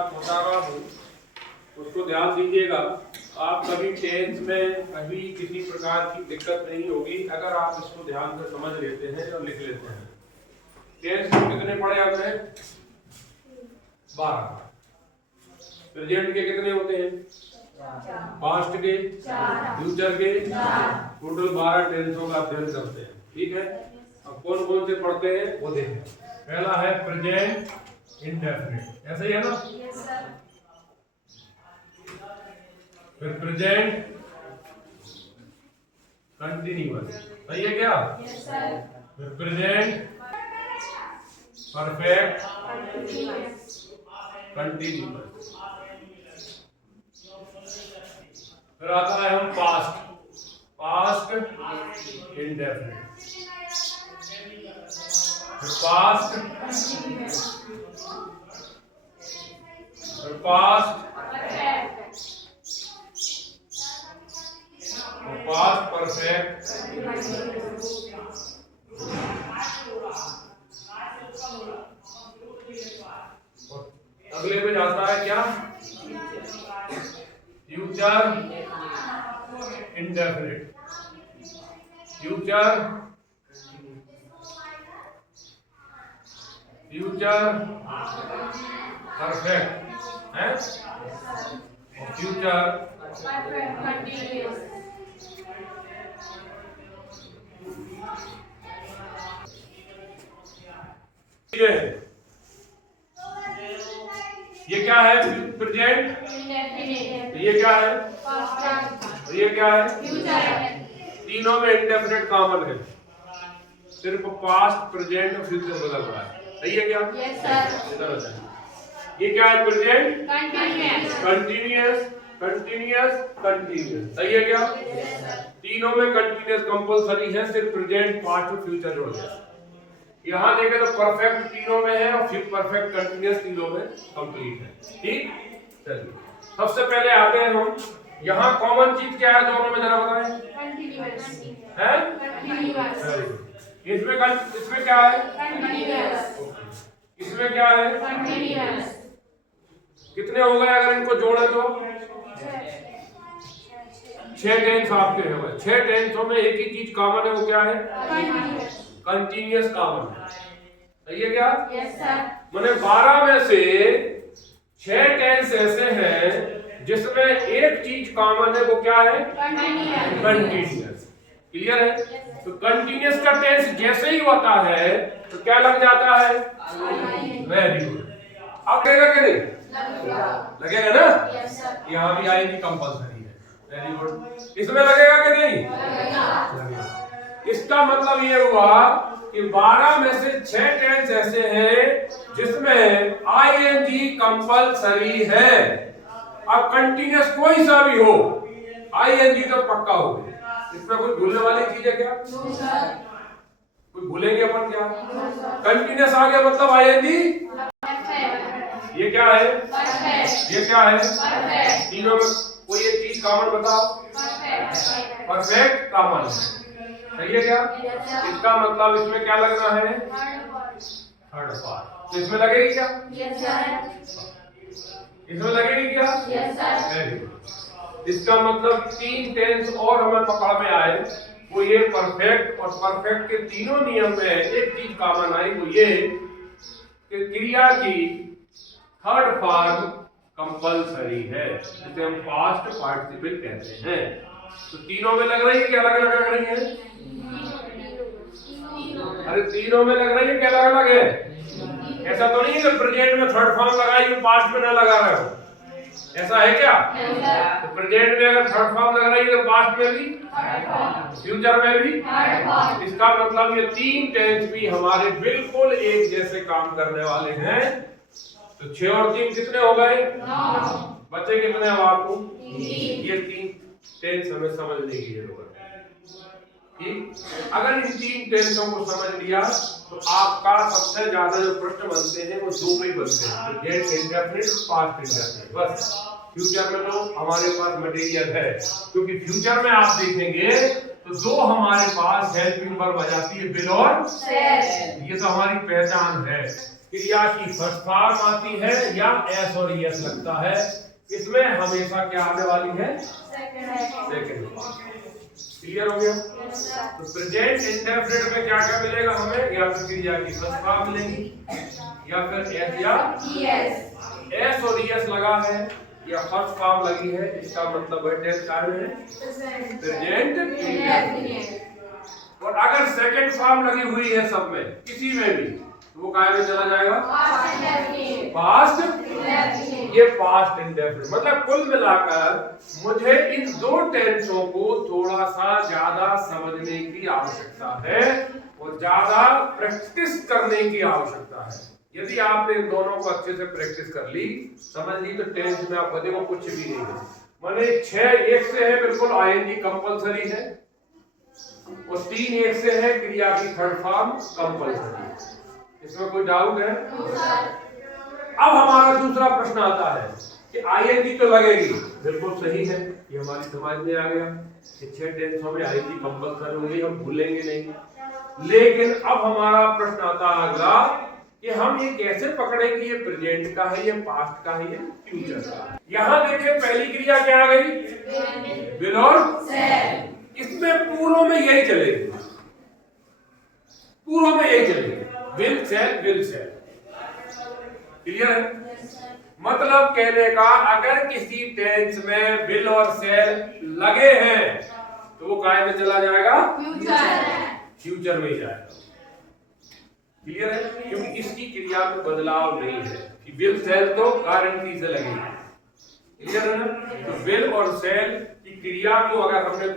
बात बता रहा हूँ उसको ध्यान दीजिएगा। आप कभी टेंस में कभी किसी प्रकार की दिक्कत नहीं होगी अगर आप इसको ध्यान से समझ लेते हैं और लिख लेते हैं। टेंस में कितने पढ़े आपने? 12। प्रेजेंट के कितने होते हैं? पास्ट के, फ्यूचर के, टोटल 12 टेंसों का अध्ययन करते हैं। ठीक है, अब कौन कौन से पढ़ते हैं वो देखें। पहला है प्रेजेंट इंडेफिनिट, ऐसा ही है ना? Yes sir. फिर प्रेजेंट कंटिन्यूअस, सही है क्या? Yes sir. फिर प्रेजेंट परफेक्ट कंटिन्यूअस। फिर आता है हम पास्ट इंडेफिनिट, पास्ट परफेक्ट। अगले पे जाता है क्या? फ्यूचर इंडेफिनिट, फ्यूचर परफेक्ट है और फ्यूचर कंटिन्यूअस। ये क्या है? प्रेजेंट। ये क्या है? ये क्या है? फ्यूचर। तीनों में इंडेफिनिट कॉमन है, सिर्फ पास्ट प्रेजेंट और फ्यूचर बदल रहा है। सही है क्या? Yes sir. ये क्या है? Present continuous. कंटिन्यूअस। सही है क्या? तीनों में कंटिन्यूअस कंपलसरी है, सिर्फ प्रेजेंट, पास्ट और फ्यूचर जोड़ दिया। यहाँ देखें तो परफेक्ट तीनों में है और फिर परफेक्ट कंटिन्यूअस तीनों में कंप्लीट है। ठीक, चलिए सबसे पहले आते हैं हम, यहाँ कॉमन चीज क्या है दोनों में, जरा बताएं। कंटिन्यूअस है? इसमें क्या है? इसमें क्या है? कितने हो गए अगर इनको जोड़े तो? 6 टेंस आपके हैं। 6 टेंसों में एक ही चीज कॉमन है, वो क्या है? कंटिन्यूअस कॉमन है। सही है क्या? Yes sir. मैंने 12 में से 6 टेंस ऐसे हैं जिसमें एक चीज कॉमन है, वो क्या है? कंटिन्यूअस। क्लियर है? तो कंटिन्यूअस का टेंस जैसे ही होता है तो क्या लग जाता है? Very good. अब लगेगा कि नहीं? लगेगा ना? Yes sir. यहाँ भी आएगी कंपल्सरी है। Very good. इसमें लगेगा कि नहीं? लगेगा। इसका मतलब ये हुआ कि 12 में से 6 टेंस ऐसे हैं जिसमें आईएनजी कंपल्सरी है। अब कंटिन्यूअस कोई सा भी हो, आईएनजी तो पक्का हो गया। इसमें कोई भूलने वाली चीज है क्या? कोई भूलेंगे अपन क्या? कंटिन्यूअस आ गया मतलब आईएनजी। ये क्या है? ये क्या है? तीनों में कोई एक चीज कॉमन बताओ। परफेक्ट कॉमन है। सही है क्या? इसका मतलब इसमें क्या लगना है? Third part. तो इसमें लगेगी क्या? इसमें लगेगी क्या? Very good. इसका मतलब 3 टेंस और हमें पकड़ में आए, वो ये परफेक्ट, और परफेक्ट के तीनों नियम में एक चीज कॉमन आई, वो ये कि क्रिया की थर्ड फॉर्म कंपल्सरी है, जिसे हम पास्ट पार्टिसिपल कहते हैं। तो तीनों में लग रही है कि अलग अलग लग रही है? अरे तीनों में लग रही है कि अलग अलग है? ऐसा तो नहीं है कि प्रेजेंट में थर्ड फॉर्म लगाई तो पास्ट में ना लगा रहे हो, ऐसा है क्या? तो प्रेजेंट में अगर थर्ड फॉर्म लग रही है तो पास्ट में भी, फ्यूचर में भी। इसका मतलब ये 3 टेंस भी हमारे बिल्कुल एक जैसे काम करने वाले हैं। तो 6 और 3 कितने हो गए? 9। बचे कितने अब आपको? ये 3 टेंस हमें समझने की जरूरत है। ठीक, अगर इन 3 टेंसों को समझ लिया तो आपका सबसे ज्यादा जो प्रश्न बनते हैं वो 2 पे ही बनते हैं, प्रेजेंट इंडेफिनिट और पास्ट इंडेफिनिट। बस फ्यूचर में तो हमारे पास मटेरियल है, क्योंकि फ्यूचर में आप देखेंगे तो 2 हमारे पास हेल्पिंग वर्ब आ जाती है, विल और सेड। ये तो हमारी पहचान है। क्रिया की फर्स्ट फॉर्म आती है या एस और ईएस लगता है, इसमें हमेशा क्या आने वाली है? सेकंड। क्लियर हो गया? तो प्रेजेंट इंडेफिनिट में क्या क्या मिलेगा हमें? या तो क्रिया की फर्स्ट फॉर्म मिलेगी या फिर एस या एस और ईएस लगा है या फर्स्ट फॉर्म लगी है, इसका मतलब है टेंस क्या है? Present indefinite. और अगर सेकंड फॉर्म लगी हुई है सब में किसी में भी तो वो काय में चला जाएगा? पास्ट। ये पास्ट इंडेफिनिट। मतलब कुल मिलाकर मुझे इन दो टेंसों को थोड़ा सा ज्यादा समझने की आवश्यकता है और ज्यादा प्रैक्टिस करने की आवश्यकता है। यदि आपने इन दोनों को अच्छे से प्रैक्टिस कर ली, समझ ली, तो टेंस में आपको देखो कुछ भी नहीं है। माने 6 एक से है बिल्कुल आईएनजी कंपलसरी है और 3 एक से है क्रिया की थर्ड फॉर्म कंपलसरी है। इसमें कोई डाउट है? अब हमारा दूसरा प्रश्न आता है कि आईएनजी तो लगेगी, बिल्कुल सही है, ये हमारी समझ में आ गया कि 6 टेंसों में आईएनजी कंपलसरी होगी, हम भूलेंगे नहीं। लेकिन अब हमारा प्रश्न आता है अगला कि हम ये कैसे पकड़ें कि ये प्रेजेंट का है, ये पास्ट का है, ये फ्यूचर का। यहाँ देखिए पहली क्रिया क्या आ गई? विल और सेल। इसमें पूर्व में यही चलेगी, पूर्व में यही चलेगी, will sell will sell. Clear है? मतलब कहने का अगर किसी टेंस में विल और सेल लगे हैं तो वो काय में चला जाएगा? फ्यूचर में ही जाएगा। क्लियर है? क्योंकि इसकी क्रिया में बदलाव नहीं है कि विल सेल तो गारंटी से लगेगी। क्लियर है ना? तो विल और सेल की क्रिया को अगर हमने